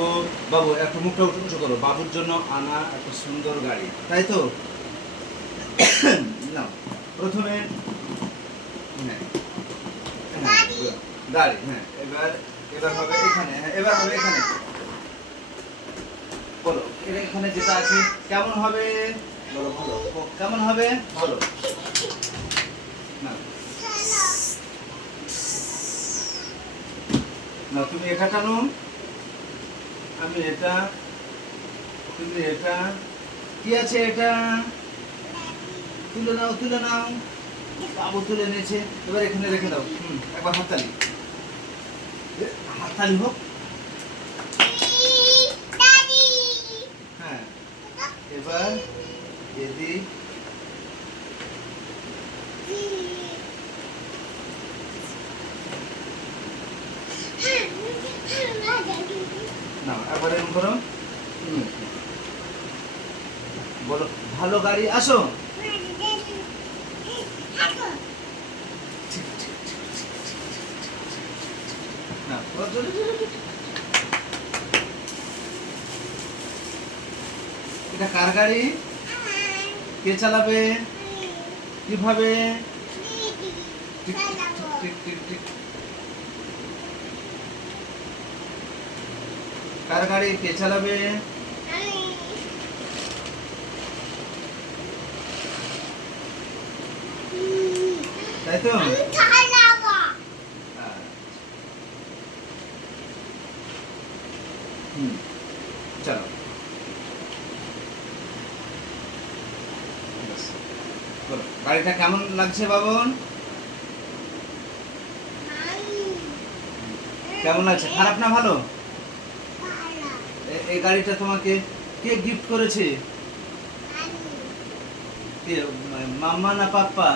ও বাবু একটু মুখটা উঁচু করো। বাবুর জন্য আনা একটা সুন্দর গাড়ি, তাই তো? না, প্রথমে হ্যাঁ হ্যাঁ গাড়ি, হ্যাঁ এবার এবার হবে এখানে, হ্যাঁ এবার হবে এখানে। বলো এখানে যেটা আছে কেমন হবে? বলো ভালো কেমন হবে? ভালো না না, তুমি এটা টানো, আমি এটা, তুমি এটা, কি আছে এটা? তুলে নাও তুলে নাও। বাবু তুলে নিয়েছে, এবার এখানে রেখে দাও। একবার হাততালি, হাততালি হোক। হ্যাঁ এবার এদিক, না একবার এরকম করো। বলো ভালো গাড়ি আসো। না এটা কার গাড়ি? কে চালাবে? কিভাবে? টিক টিক টিক টিক টিক। কার গাড়ি কে চালাবে? তাই তো? চলো বলো, গাড়িটা কেমন লাগছে বাবন? কেমন লাগছে? খারাপ না ভালো? এই গাড়িটা তোমাকে কে গিফট করেছে? কে, মাম্মা না পাপ্পা?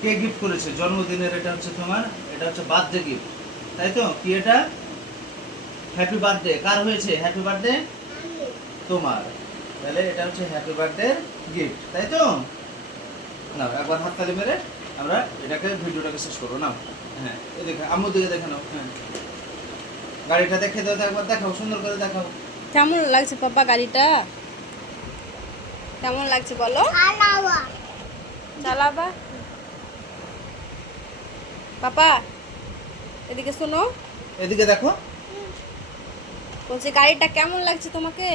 কে গিফট করেছে? জন্মদিনের এটা হচ্ছে তোমার, এটা হচ্ছে বার্থডে গিফট, তাই তো? কি এটা? হ্যাপি বার্থডে কার হয়েছে? হ্যাপি বার্থডে তোমার। তাহলে এটা হচ্ছে হ্যাপি বার্থডে গিফট, তাই তো? না একবার হাততালি মেরে আমরা এটাকে, ভিডিওটাকে শেষ করবো না। হ্যাঁ এদিকে আম্মুর দিকে দেখে নাও। হ্যাঁ গাড়িটা দেখে দাও, একবার দেখাও, সুন্দর করে দেখাও। কেমন লাগছে পাপা গাড়িটা? কেমন লাগছে বলো? চালাবা পাপা, এদিকে শোনো, এদিকে দেখো। বলছি গাড়িটা কেমন লাগছে তোমাকে?